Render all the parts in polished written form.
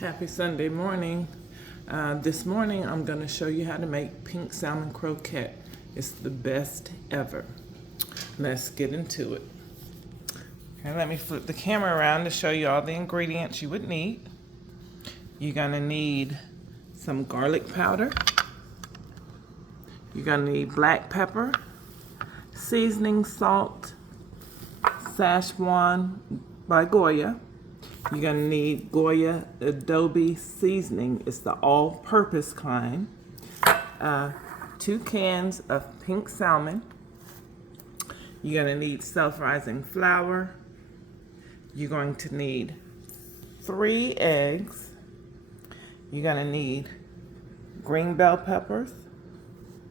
Happy Sunday morning. This morning I'm going to show you how to make pink salmon croquette. It's the best ever. Let's get into it. Okay, let me flip the camera around to show you all the ingredients you would need. You're going to need some garlic powder. You're going to need black pepper, seasoning salt, Szechuan by Goya. You're going to need Goya adobe seasoning. It's the all-purpose kind. 2 cans of pink salmon. You're going to need self-rising flour. You're going to need 3 eggs. You're going to need green bell peppers,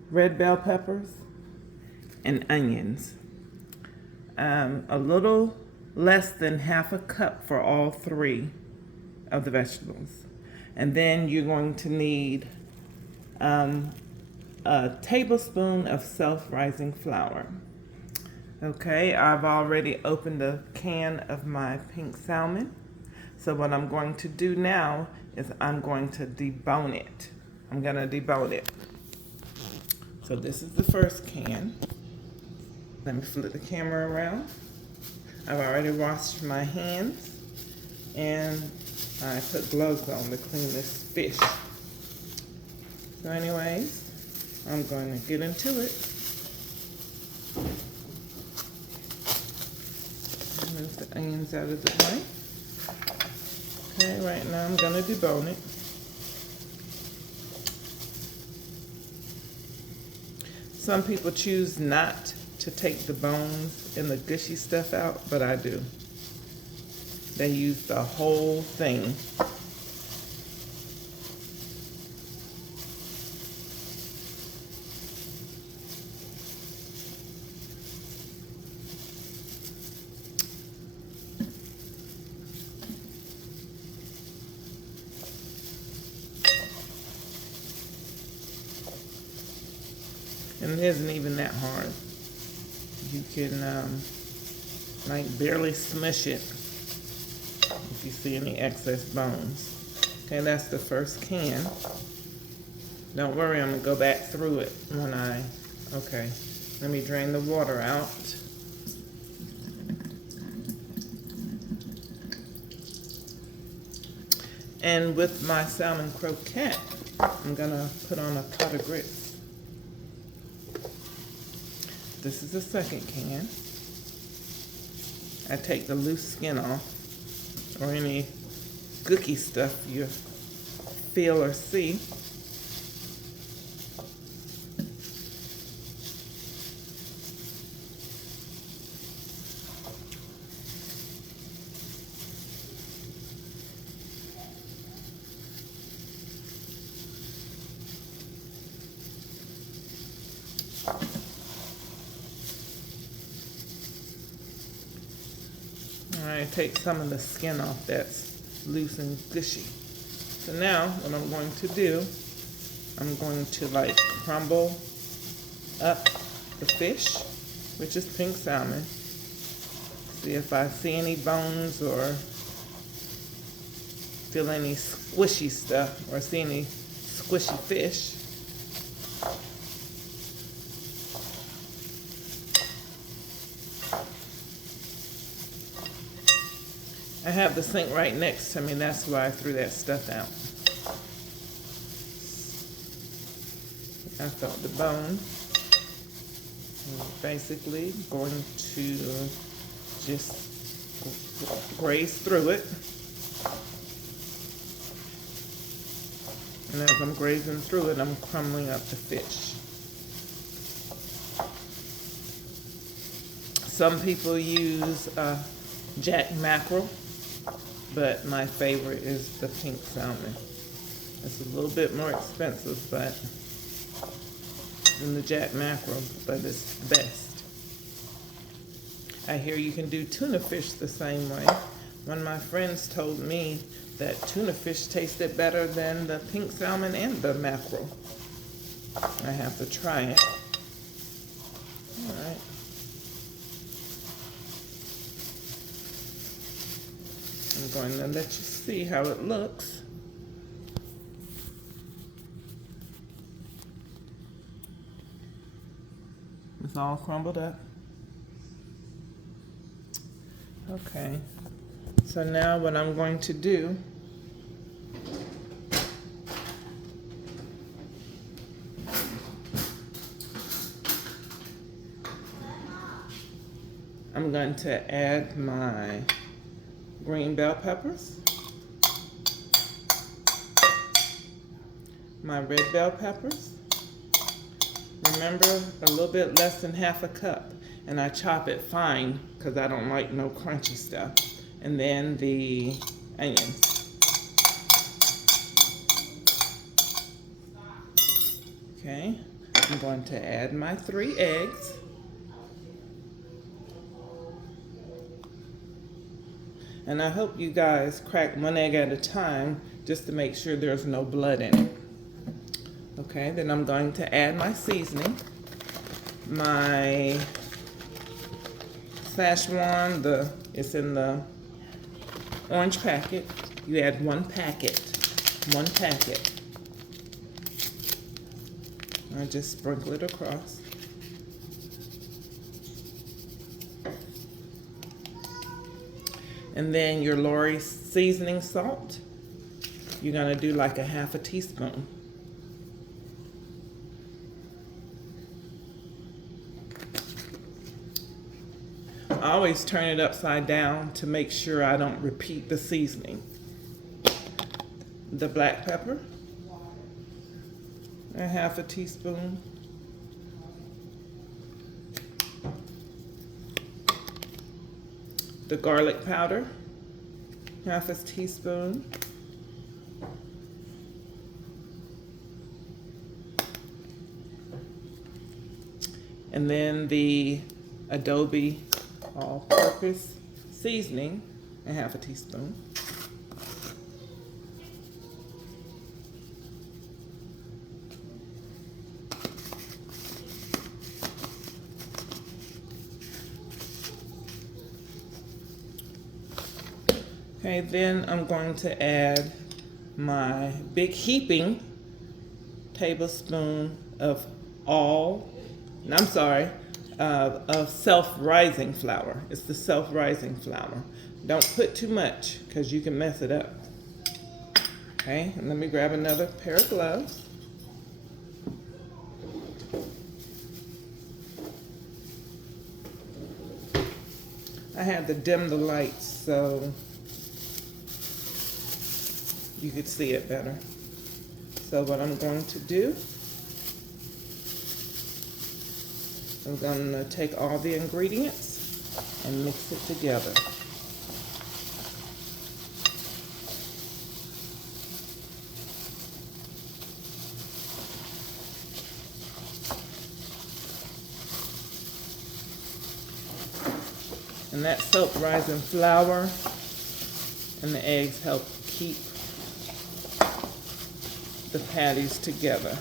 red bell peppers, and onions. A little less than half a cup for all 3 of the vegetables. And then you're going to need a tablespoon of self-rising flour. Okay, I've already opened a can of my pink salmon. So what I'm going to do now is I'm going to debone it. I'm going to debone it. So this is the first can. Let me flip the camera around. I've already washed my hands and I put gloves on to clean this fish. So anyways, I'm going to get into it. Move the onions out of the way. Okay, right now I'm going to debone it. Some people choose not to take the bones and the gushy stuff out, but I do. They use the whole thing. And it isn't even that hard. You can like barely smush it if you see any excess bones. Okay, that's the first can. Don't worry, I'm gonna go back through it when okay. Let me drain the water out. And with my salmon croquette, I'm gonna put on a pot of grits. This is the second can. I take the loose skin off, or any gooky stuff you feel or see. I take some of the skin off that's loose and gushy. So now what I'm going to do, I'm going to like crumble up the fish, which is pink salmon. See if I see any bones or feel any squishy stuff or see any squishy fish. I have the sink right next to me, that's why I threw that stuff out. I felt the bone. I'm basically going to just graze through it. And as I'm grazing through it, I'm crumbling up the fish. Some people use jack mackerel, but my favorite is the pink salmon. It's a little bit more expensive than the jack mackerel, but it's the best. I hear you can do tuna fish the same way. One of my friends told me that tuna fish tasted better than the pink salmon and the mackerel. I have to try it. All right. I'm going to let you see how it looks. It's all crumbled up. Okay, so now what I'm going to do, I'm going to add my green bell peppers, my red bell peppers. Remember, a little bit less than half a cup, and I chop it fine because I don't like no crunchy stuff. And then the onions. Okay, I'm going to add my 3 eggs. And I hope you guys crack 1 egg at a time just to make sure there's no blood in it. Okay, then I'm going to add my seasoning. My Szechuan, it's in the orange packet. You add 1 packet. 1 packet. I just sprinkle it across. And then your Lori seasoning salt, you're gonna do like a ½ teaspoon. I always turn it upside down to make sure I don't repeat the seasoning. The black pepper, a ½ teaspoon. The garlic powder, ½ teaspoon. And then the Adobe all-purpose seasoning, a ½ teaspoon. Okay, then I'm going to add my big heaping tablespoon of of self-rising flour. It's the self-rising flour. Don't put too much because you can mess it up. Okay, and let me grab another pair of gloves. I had to dim the lights so you could see it better. So what I'm going to do, I'm going to take all the ingredients and mix it together. And that self-rising flour and the eggs help keep the patties together.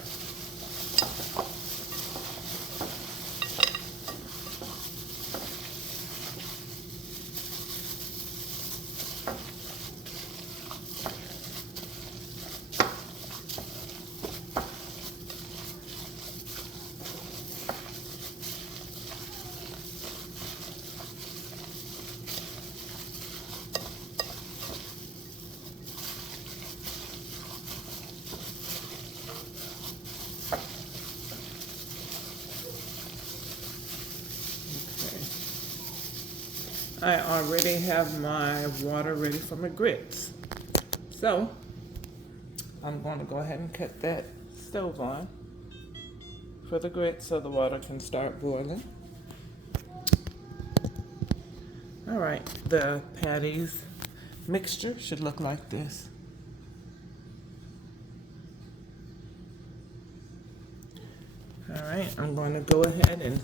I already have my water ready for my grits. So I'm going to go ahead and cut that stove on for the grits so the water can start boiling. All right, the patties mixture should look like this. All right, I'm going to go ahead and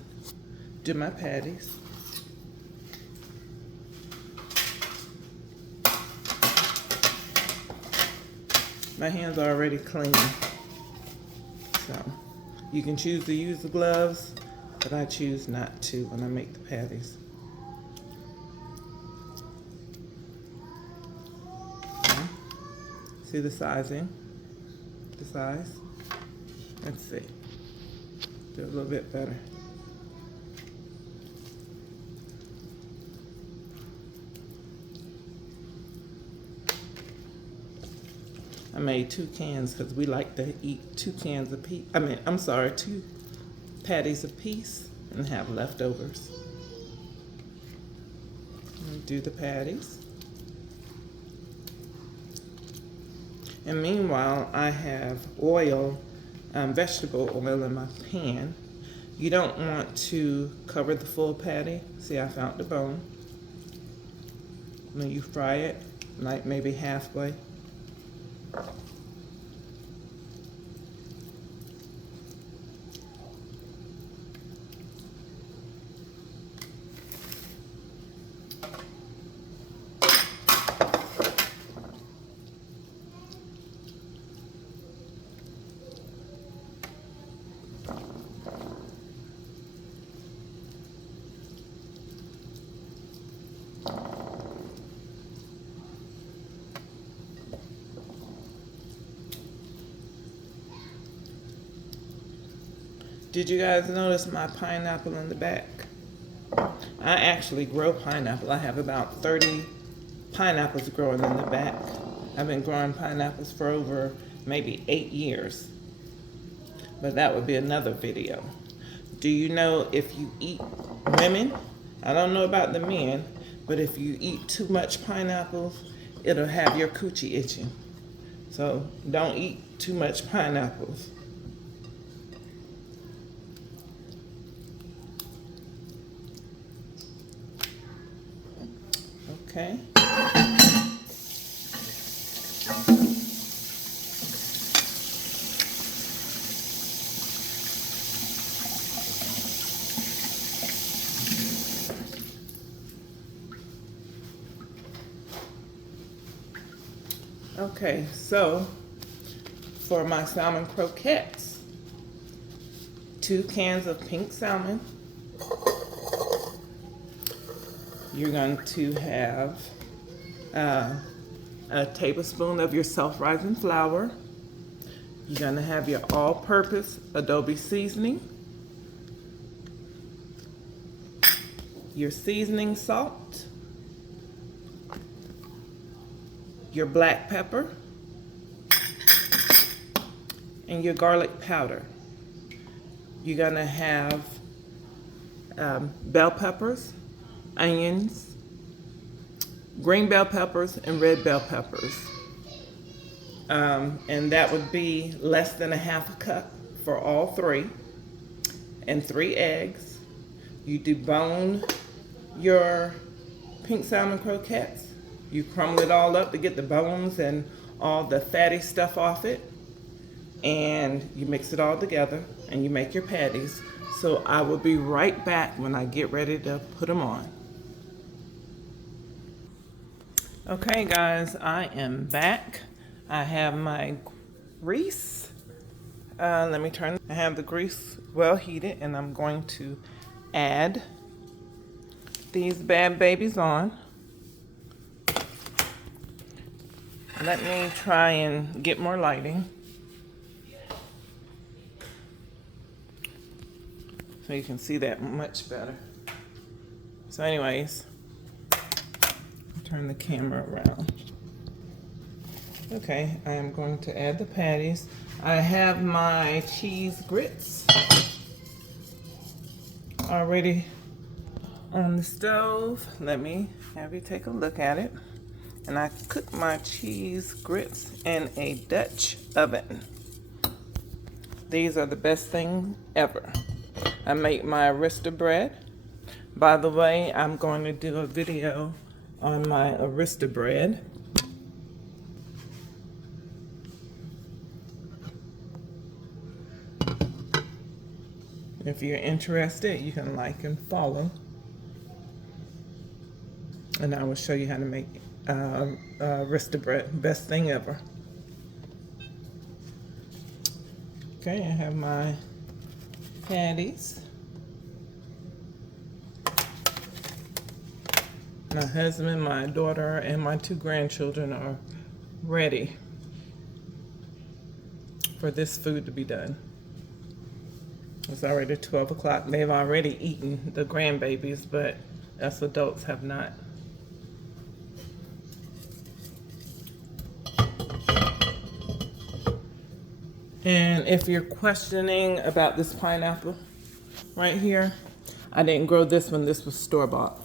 do my patties. My hands are already clean, so you can choose to use the gloves, but I choose not to when I make the patties. Okay. See the sizing? The size? Let's see. Do a little bit better. I made 2 cans because we like to eat 2 cans a piece. I'm sorry, 2 patties a piece and have leftovers. Do the patties. And meanwhile, I have oil, vegetable oil in my pan. You don't want to cover the full patty. See, I found the bone. When you fry it, like maybe halfway. Did you guys notice my pineapple in the back? I actually grow pineapple. I have about 30 pineapples growing in the back. I've been growing pineapples for over maybe 8 years. But that would be another video. Do you know if you eat women, I don't know about the men, but if you eat too much pineapples, it'll have your coochie itching. So don't eat too much pineapples. Okay. Okay, so for my salmon croquettes, 2 cans of pink salmon. You're going to have a tablespoon of your self-rising flour. You're going to have your all-purpose adobe seasoning, your seasoning salt, your black pepper, and your garlic powder. You're going to have bell peppers, onions, green bell peppers, and red bell peppers. And that would be less than a ½ cup for all 3. And 3 eggs. You debone your pink salmon croquettes. You crumble it all up to get the bones and all the fatty stuff off it. And you mix it all together and you make your patties. So I will be right back when I get ready to put them on. Okay guys, I am back. I have my grease. I have the grease well heated and I'm going to add these bad babies on. Let me try and get more lighting. So you can see that much better. So anyways, turn the camera around. Okay, I am going to add the patties. I have my cheese grits already on the stove. Let me have you take a look at it. And I cook my cheese grits in a Dutch oven. These are the best thing ever. I make my Arista bread. By the way, I'm going to do a video on my Arista bread. If you're interested, you can like and follow. And I will show you how to make Arista bread. Best thing ever. Okay, I have my patties. My husband, my daughter, and my 2 grandchildren are ready for this food to be done. It's already 12 o'clock. They've already eaten, the grandbabies, but us adults have not. And if you're questioning about this pineapple right here, I didn't grow this one. This was store-bought.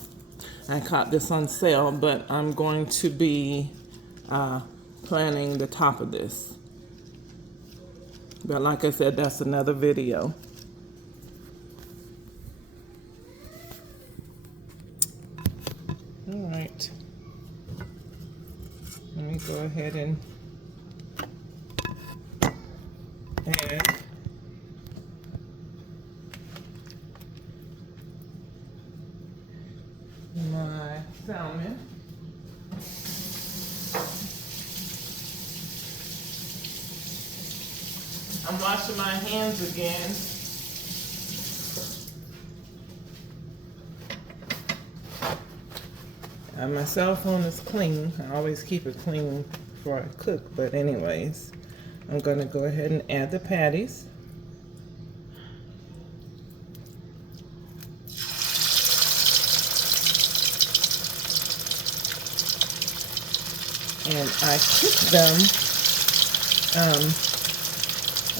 I caught this on sale, but I'm going to be planting the top of this. But like I said, that's another video. All right. Let me go ahead and add my salmon. I'm washing my hands again. My cell phone is clean. I always keep it clean before I cook, but anyways, I'm going to go ahead and add the patties. And I cook them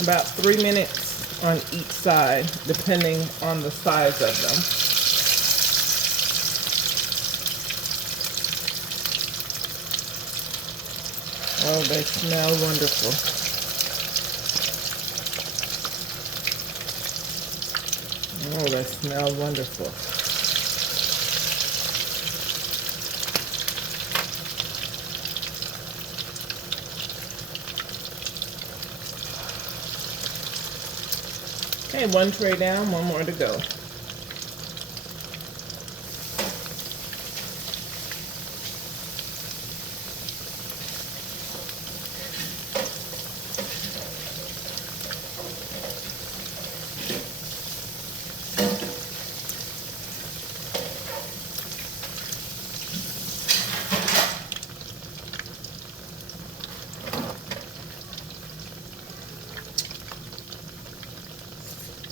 about 3 minutes on each side, depending on the size of them. Oh, they smell wonderful. Oh, they smell wonderful. Okay, one tray down, one more to go.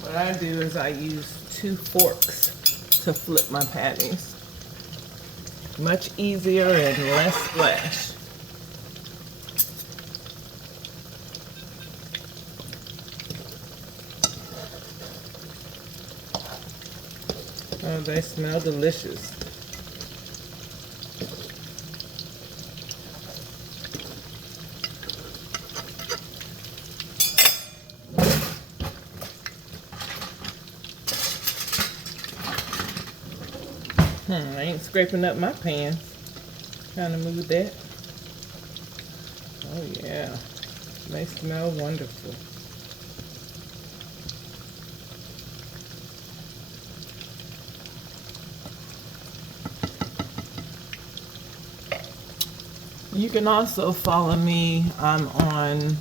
What I do is I use 2 forks to flip my patties. Much easier and less splash. Oh, they smell delicious. I ain't scraping up my pan. Trying to move that. Oh yeah, they smell wonderful. You can also follow me. I'm on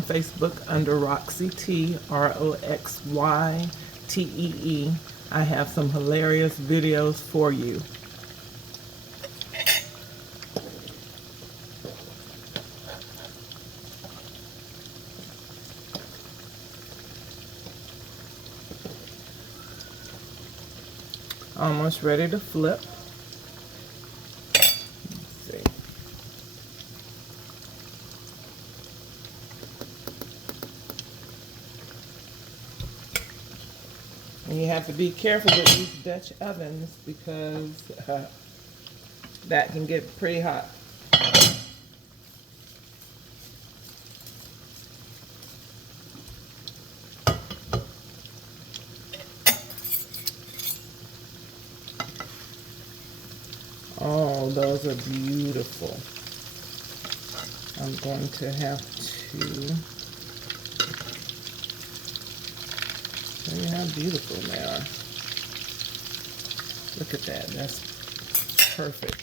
Facebook under Roxy T, ROXYTEE. I have some hilarious videos for you. Almost ready to flip. And you have to be careful with these Dutch ovens because that can get pretty hot. Oh, those are beautiful. I'm going to have to show you how beautiful they are. Look at that. That's perfect.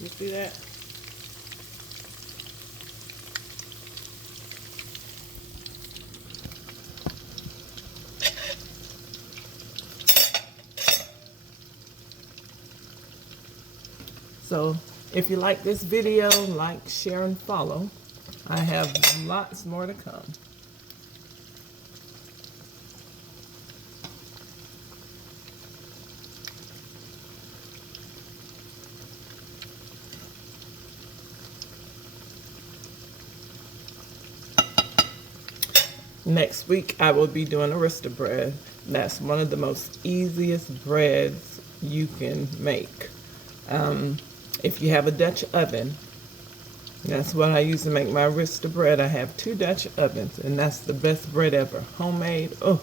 You see that? So if you like this video, like, share, and follow. I have lots more to come. Next week I will be doing Arista bread. That's one of the most easiest breads you can make. If you have a Dutch oven, that's what I use to make my Arista bread. I have 2 Dutch ovens, and that's the best bread ever. Homemade. Oh.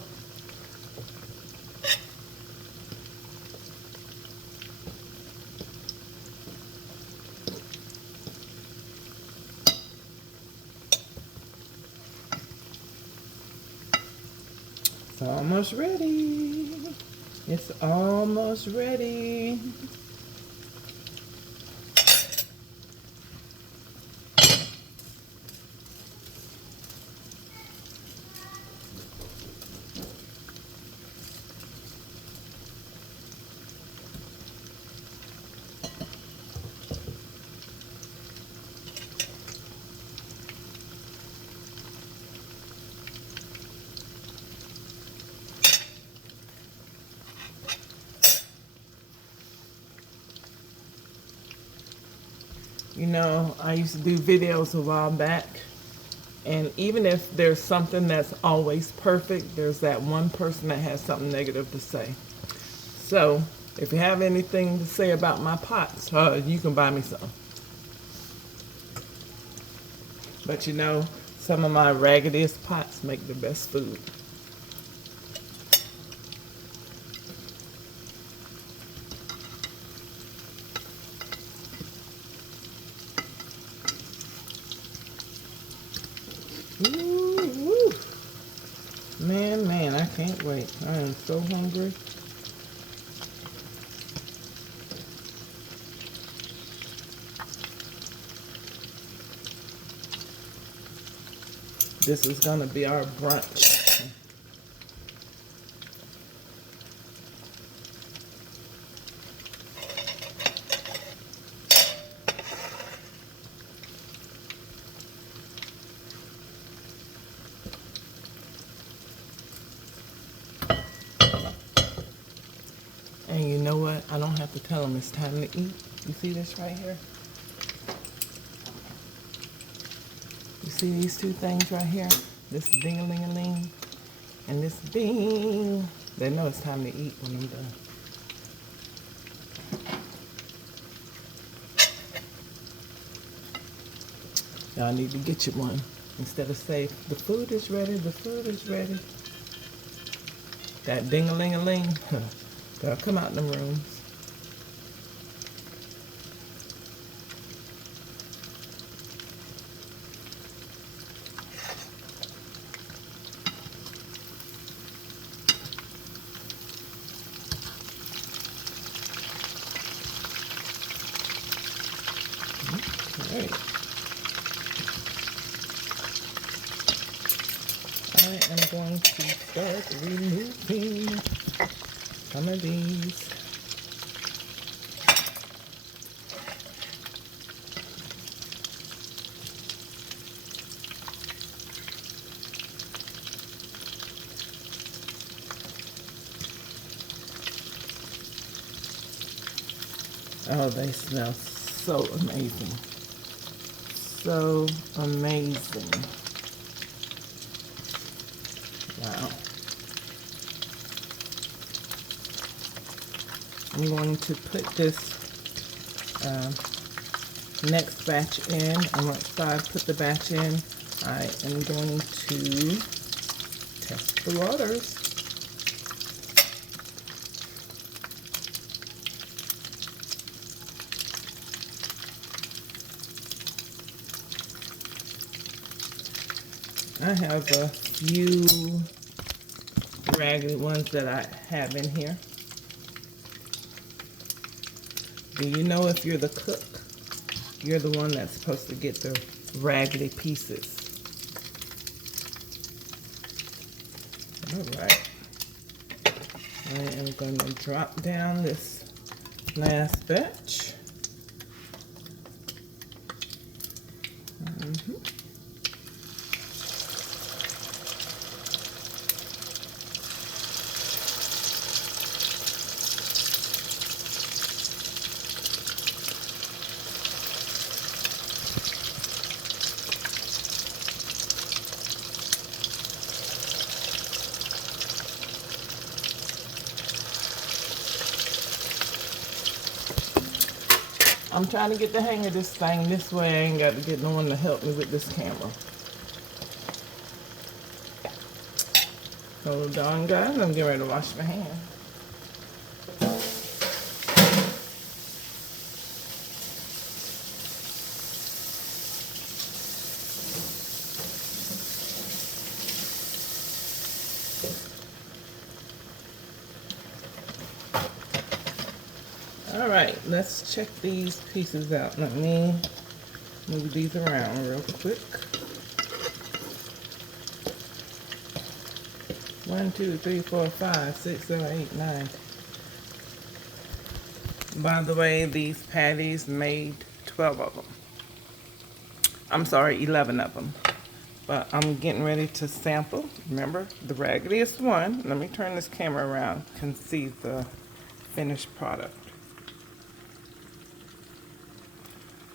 It's almost ready. It's almost ready. You know, I used to do videos a while back, and even if there's something that's always perfect, there's that one person that has something negative to say. So, if you have anything to say about my pots, you can buy me some. But you know, some of my raggediest pots make the best food. Ooh, man, I can't wait. I am so hungry. This is gonna be our brunch. And you know what? I don't have to tell them it's time to eat. You see this right here? You see these 2 things right here? This ding-a-ling-a-ling and this ding. They know it's time to eat when I'm done. Y'all need to get you one. Instead of say, the food is ready, the food is ready. That ding-a-ling-a-ling, they'll come out in the rooms. Okay. I am going to start removing some of these. Oh, they smell so amazing. So amazing. Wow. I'm going to put this next batch in, and once I put the batch in, I am going to test the waters. I have a few raggedy ones that I have in here. Do you know if you're the cook, you're the one that's supposed to get the raggedy pieces? All right. I am going to drop down this last batch. I'm trying to get the hang of this thing. This way I ain't got to get no one to help me with this camera. Hold on, guys. I'm getting ready to wash my hands. All right, let's check these pieces out. Let me move these around real quick. 1, 2, 3, 4, 5, 6, 7, 8, 9. By the way, these patties made 12 of them. I'm sorry, 11 of them. But I'm getting ready to sample. Remember, the raggediest one. Let me turn this camera around. You can see the finished product.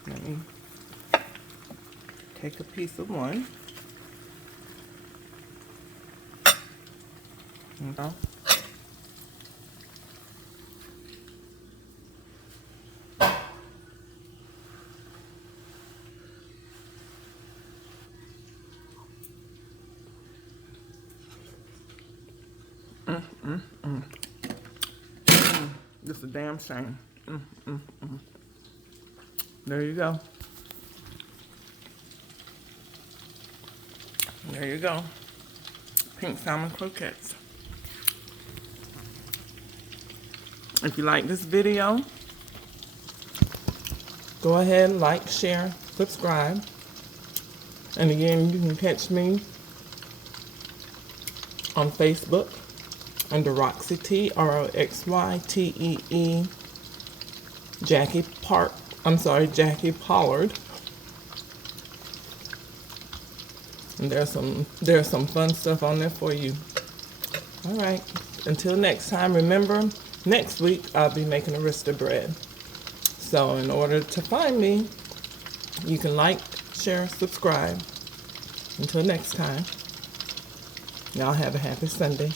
Let me take a piece of one. Okay. This is a damn shame. There you go. There you go. Pink salmon croquettes. If you like this video, go ahead, like, share, subscribe. And again, you can catch me on Facebook under Roxy T, ROXYTEE, Jackie Pollard. And there's some fun stuff on there for you. All right, until next time, remember, next week I'll be making arista bread. So in order to find me, you can like, share, subscribe. Until next time, y'all have a happy Sunday.